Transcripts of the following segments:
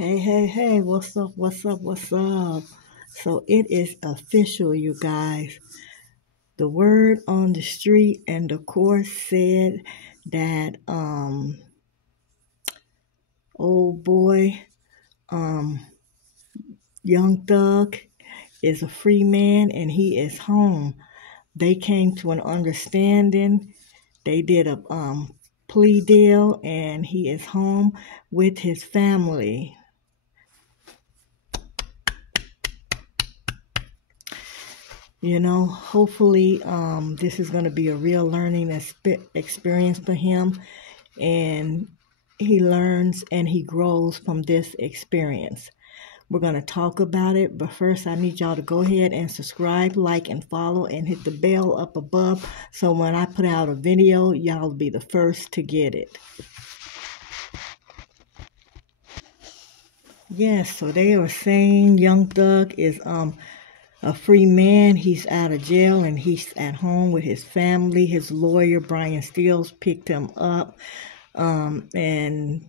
Hey, hey, hey, what's up, what's up, what's up? So it is official, you guys. The word on the street and the court said that old boy, um Young Thug is a free man and he is home. They came to an understanding. They did a plea deal and he is home with his family. Hopefully, this is going to be a real learning experience for him, and he learns and he grows from this experience. We're going to talk about it, but first I need y'all to go ahead and subscribe, like, and follow, and hit the bell up above so when I put out a video, y'all will be the first to get it. Yes, so they are saying Young Thug is a free man. He's out of jail and he's at home with his family. His lawyer, Brian Stills, picked him up and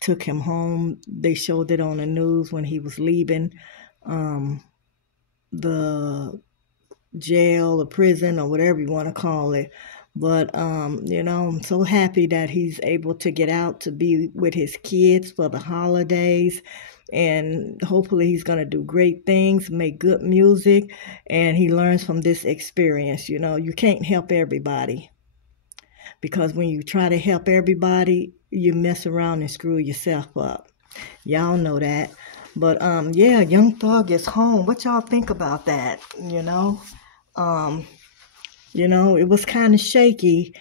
took him home. They showed it on the news when he was leaving the jail or prison or whatever you want to call it. But, I'm so happy that he's able to get out to be with his kids for the holidays. And hopefully he's going to do great things, make good music, and he learns from this experience. You can't help everybody because when you try to help everybody, you mess around and screw yourself up. Y'all know that. But, yeah, Young Thug is home. What y'all think about that? It was kind of shaky.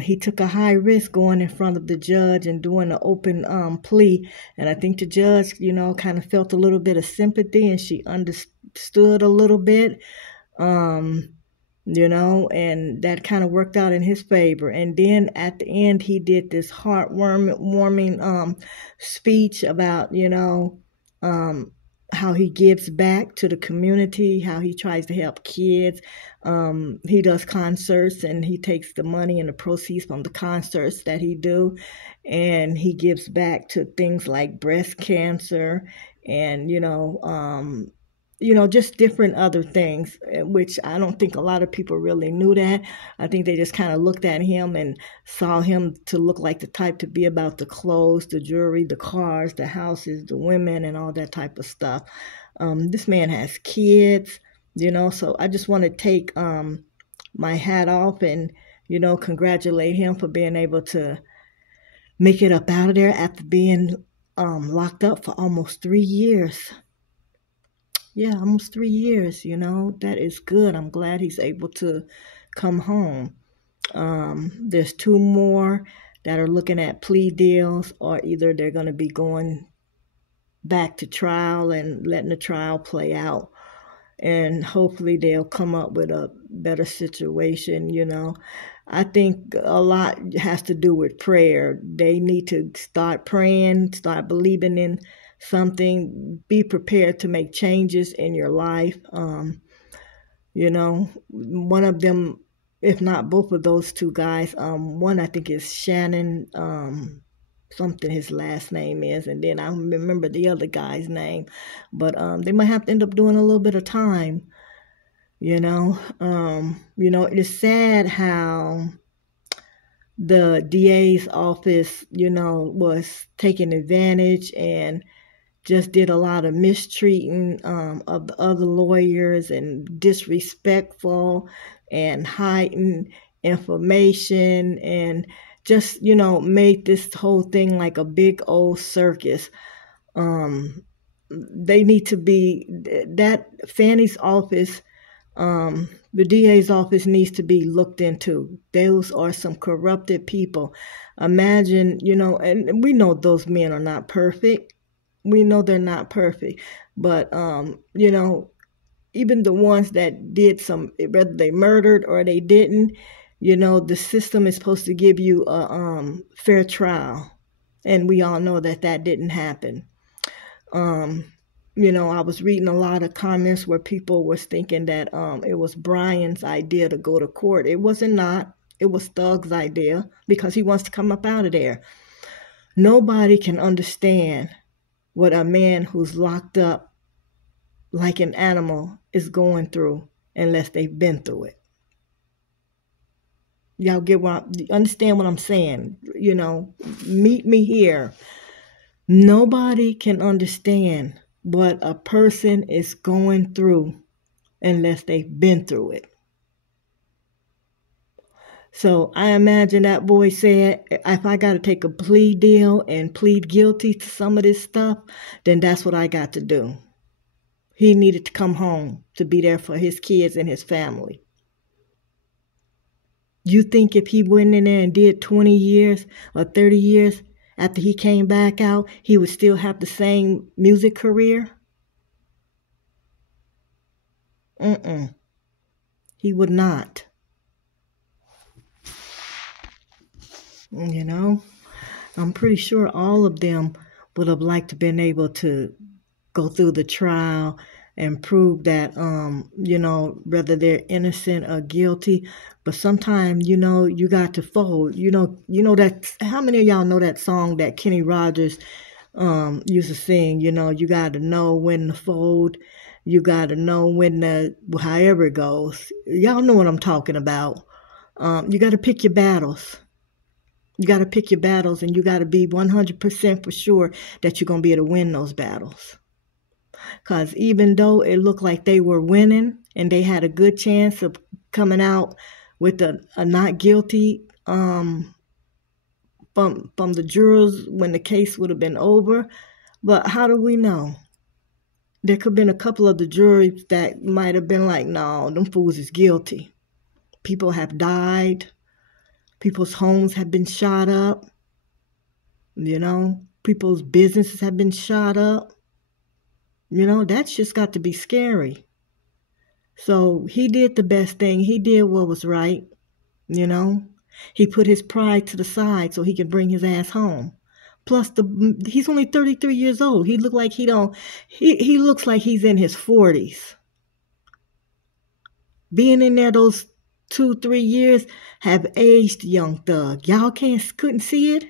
He took a high risk going in front of the judge and doing an open plea. And I think the judge, kind of felt a little bit of sympathy and she understood a little bit, and that kind of worked out in his favor. And then at the end, he did this heartwarming speech about, how he gives back to the community, how he tries to help kids. He does concerts and he takes the money and the proceeds from the concerts that he do, and he gives back to things like breast cancer and, just different other things, which I don't think a lot of people really knew that. I think they just kind of looked at him and saw him to look like the type to be about the clothes, the jewelry, the cars, the houses, the women, and all that type of stuff. This man has kids, so I just want to take my hat off and, congratulate him for being able to make it up out of there after being locked up for almost 3 years. Yeah, almost 3 years, that is good. I'm glad he's able to come home. There's 2 more that are looking at plea deals, or either they're going to be going back to trial and letting the trial play out. And hopefully they'll come up with a better situation, I think a lot has to do with prayer. They need to start praying, start believing in something, be prepared to make changes in your life. One of them, if not both of those 2 guys, one I think is Shannon, something his last name is, and then I don't remember the other guy's name, but they might have to end up doing a little bit of time. It's sad how the DA's office, was taking advantage and just did a lot of mistreating of the other lawyers and disrespectful and hiding information and just, made this whole thing like a big old circus. They need to be, that Fannie's office, the DA's office needs to be looked into. Those are some corrupted people. Imagine, and we know those men are not perfect. We know they're not perfect, but, even the ones that did some, whether they murdered or they didn't, the system is supposed to give you a fair trial. And we all know that didn't happen. I was reading a lot of comments where people was thinking that it was Brian's idea to go to court. It wasn't not. It was Thug's idea because he wants to come up out of there. Nobody can understand what a man who's locked up like an animal is going through unless they've been through it. Y'all understand what I'm saying? Meet me here. Nobody can understand what a person is going through unless they've been through it. So I imagine that boy said, if I got to take a plea deal and plead guilty to some of this stuff, then that's what I got to do. He needed to come home to be there for his kids and his family. You think if he went in there and did 20 years or 30 years after he came back out, he would still have the same music career? He would not. I'm pretty sure all of them would have liked to been able to go through the trial and prove that, whether they're innocent or guilty. But sometimes, you got to fold. That. How many of y'all know that song that Kenny Rogers used to sing? You got to know when to fold. You got to know when however it goes. Y'all know what I'm talking about. You got to pick your battles. You got to pick your battles, and you got to be 100% for sure that you're going to be able to win those battles. Because even though it looked like they were winning and they had a good chance of coming out with a not guilty from the jurors when the case would have been over, but how do we know? There could have been a couple of the juries that might have been like, no, them fools is guilty. People have died. People's homes have been shot up. People's businesses have been shot up. That's just got to be scary. So he did the best thing. He did what was right. He put his pride to the side so he could bring his ass home. Plus, he's only 33 years old. He looks like he looks like he's in his 40s. Being in there those 2-3 years have aged Young Thug. Y'all couldn't see it?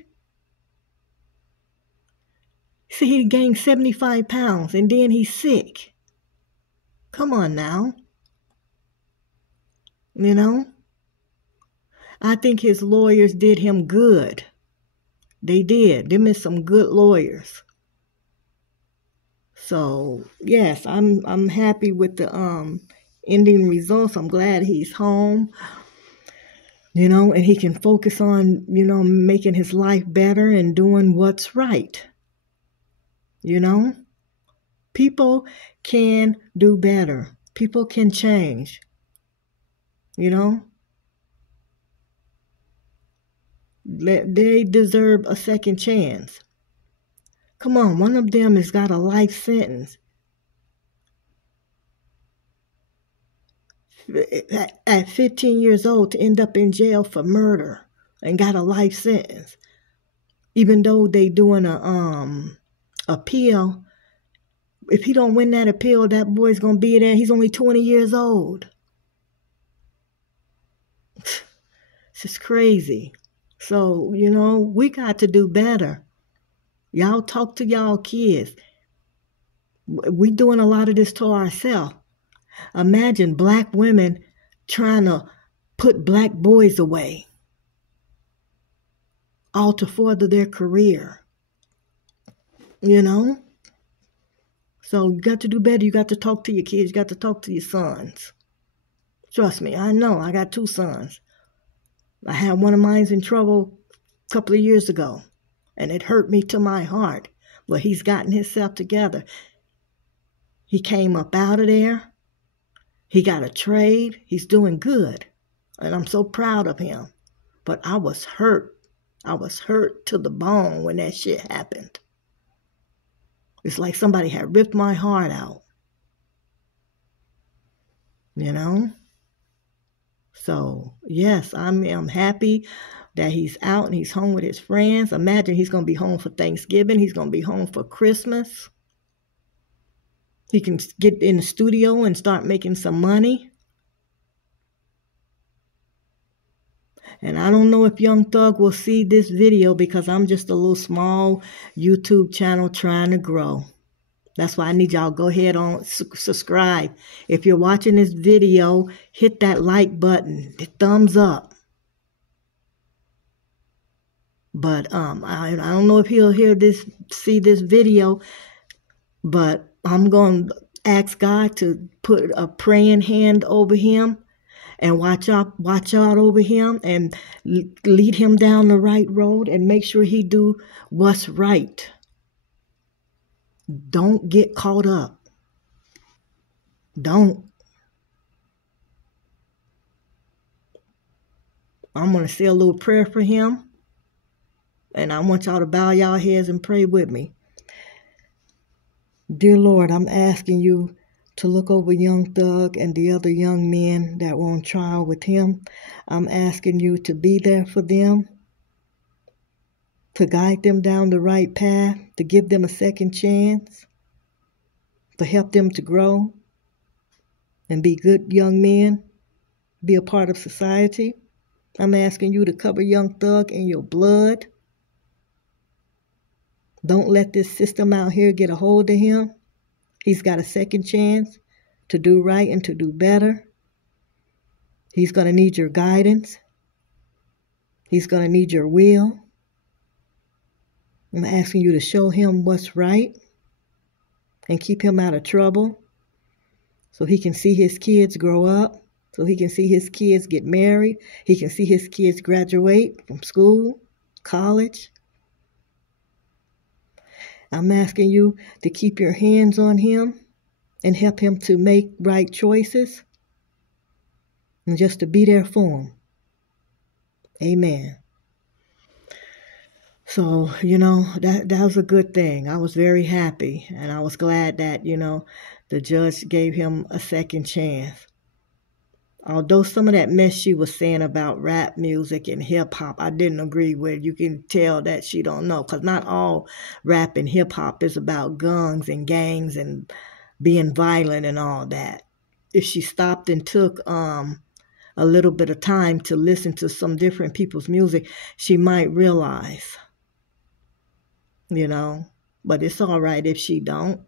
See, he gained 75 pounds and then he's sick. Come on now. I think his lawyers did him good. They did. Them is some good lawyers. So, yes, I'm happy with the ending results. I'm glad he's home. And he can focus on, making his life better and doing what's right. People can do better. People can change. They deserve a second chance. Come on, one of them has got a life sentence. At 15 years old to end up in jail for murder and got a life sentence. Even though they doing a appeal, if he don't win that appeal, that boy's going to be there. He's only 20 years old. It's just crazy. So, we got to do better. Y'all talk to y'all kids. We doing a lot of this to ourselves. Imagine black women trying to put black boys away, all to further their career. So you got to do better. You got to talk to your kids. You got to talk to your sons. Trust me, I know. I got 2 sons. I had one of mine in trouble a couple of years ago, and it hurt me to my heart. But he's gotten himself together. He came up out of there. He got a trade. He's doing good. And I'm so proud of him. But I was hurt. I was hurt to the bone when that shit happened. It's like somebody had ripped my heart out. So, yes, I'm happy that he's out and he's home with his friends. Imagine he's going to be home for Thanksgiving. He's going to be home for Christmas. He can get in the studio and start making some money. And I don't know if Young Thug will see this video because I'm just a little small YouTube channel trying to grow. That's why I need y'all go ahead on subscribe. If you're watching this video, hit that like button, the thumbs up. But I don't know if he'll see this video, but I'm going to ask God to put a praying hand over him and watch out over him and lead him down the right road and make sure he do what's right. Don't get caught up. Don't. I'm going to say a little prayer for him. And I want y'all to bow y'all heads and pray with me. Dear Lord, I'm asking you to look over Young Thug and the other young men that were on trial with him. I'm asking you to be there for them, to guide them down the right path, to give them a second chance, to help them to grow and be good young men, be a part of society. I'm asking you to cover Young Thug in your blood. Don't let this system out here get a hold of him. He's got a second chance to do right and to do better. He's going to need your guidance. He's going to need your will. I'm asking you to show him what's right and keep him out of trouble so he can see his kids grow up, so he can see his kids get married, he can see his kids graduate from school, college. I'm asking you to keep your hands on him and help him to make right choices and just to be there for him. Amen. So, that was a good thing. I was very happy, and I was glad that, the judge gave him a second chance. Although some of that mess she was saying about rap music and hip-hop, I didn't agree with. You can tell that she don't know, because not all rap and hip-hop is about guns and gangs and being violent and all that. If she stopped and took a little bit of time to listen to some different people's music, she might realize, But it's all right if she don't.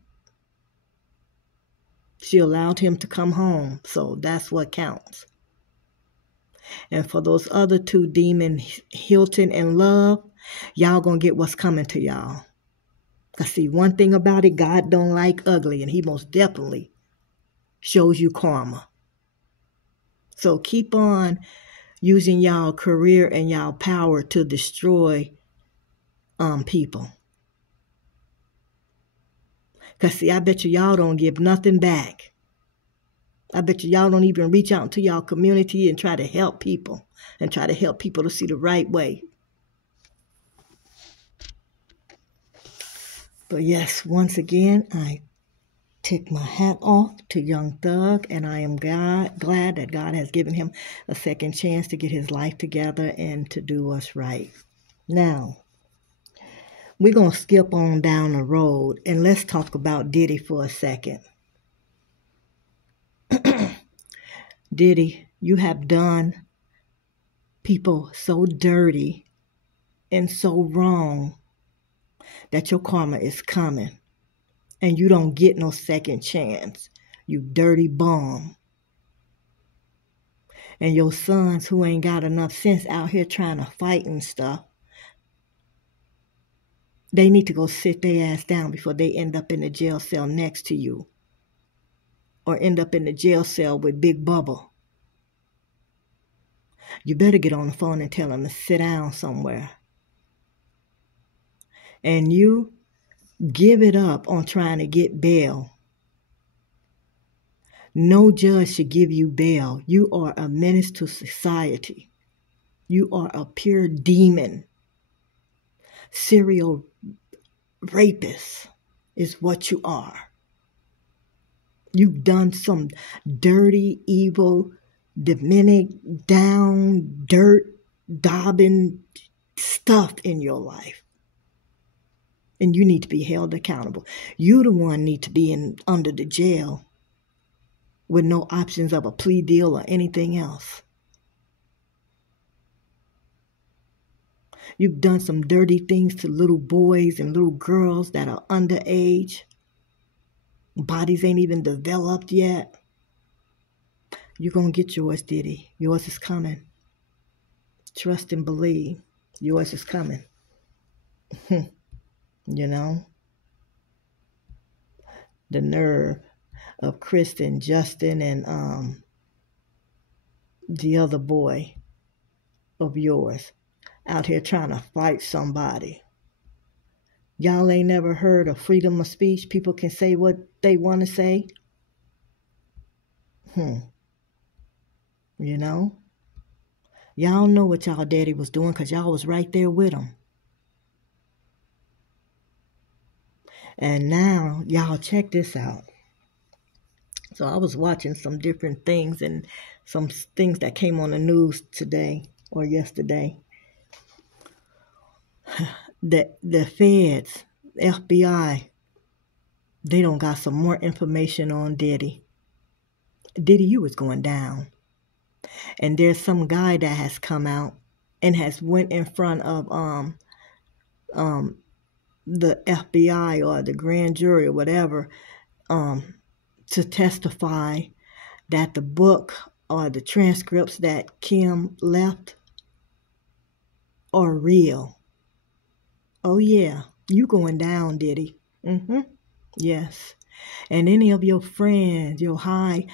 She allowed him to come home, so that's what counts. And for those other two demons, Hilton and Love, y'all gonna get what's coming to y'all. Because see, one thing about it, God don't like ugly, and he most definitely shows you karma. So keep on using y'all career and y'all power to destroy people. Because, see, I bet y'all don't give nothing back. I bet y'all don't even reach out into y'all community and try to help people and try to help people to see the right way. But, yes, once again, I take my hat off to Young Thug, and I am glad that God has given him a second chance to get his life together and to do what's right. Now, we're going to skip on down the road, and let's talk about Diddy for a second. Diddy, you have done people so dirty and so wrong that your karma is coming, and you don't get no second chance, you dirty bum. And your sons who ain't got enough sense out here trying to fight and stuff, they need to go sit their ass down before they end up in the jail cell next to you. Or end up in the jail cell with Big Bubba. You better get on the phone and tell them to sit down somewhere. And you give it up on trying to get bail. No judge should give you bail. You are a menace to society. You are a pure demon. Serial rapist is what you are. You've done some dirty, evil, demonic, down, dirt, daubing stuff in your life. And you need to be held accountable. You the one need to be under the jail with no options of a plea deal or anything else. You've done some dirty things to little boys and little girls that are underage. Bodies ain't even developed yet. You're going to get yours, Diddy. Yours is coming. Trust and believe. Yours is coming. You know? The nerve of Kristen, Justin, and the other boy of yours out here trying to fight somebody. Y'all ain't never heard of freedom of speech. People can say what they want to say. You know? Y'all know what y'all daddy was doing because y'all was right there with him. And now, y'all check this out. So I was watching some different things and some things that came on the news today or yesterday. The feds, FBI, they don't got some more information on Diddy. Diddy, you was going down. And there's some guy that has come out and has went in front of the FBI or the grand jury or whatever to testify that the book or the transcripts that Kim left are real. Oh yeah, you going down, Diddy. Yes. And any of your friends, your high